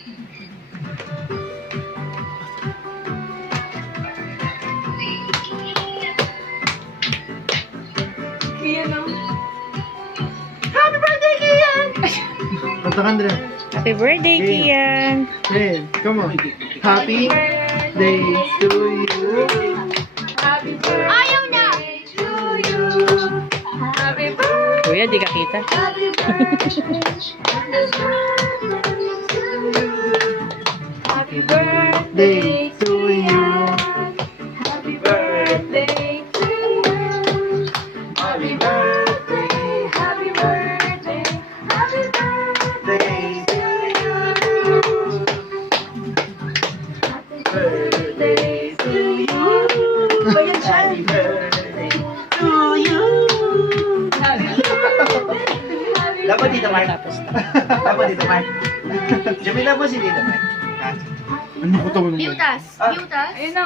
Kian, no? Happy birthday, Kian! Kanta ka, Andrea. Happy birthday, Kian! Hey, come on. Happy day to you. Happy birthday! Ayaw niya! To you! Happy birthday! Kuya, di ka kita. Happy birthday! Happy birthday Day to you. Happy birthday to you. Happy birthday, happy birthday, happy birthday to you. Happy birthday to you. Bayan siya. Happy birthday to you. Happy birthday, happy Dapat dito, Mark. Tapos na. Dapat dito, Mark. Jamila mo si dito, Mark. Ano ko tawag mo? Biutas. Biutas. Ayun na.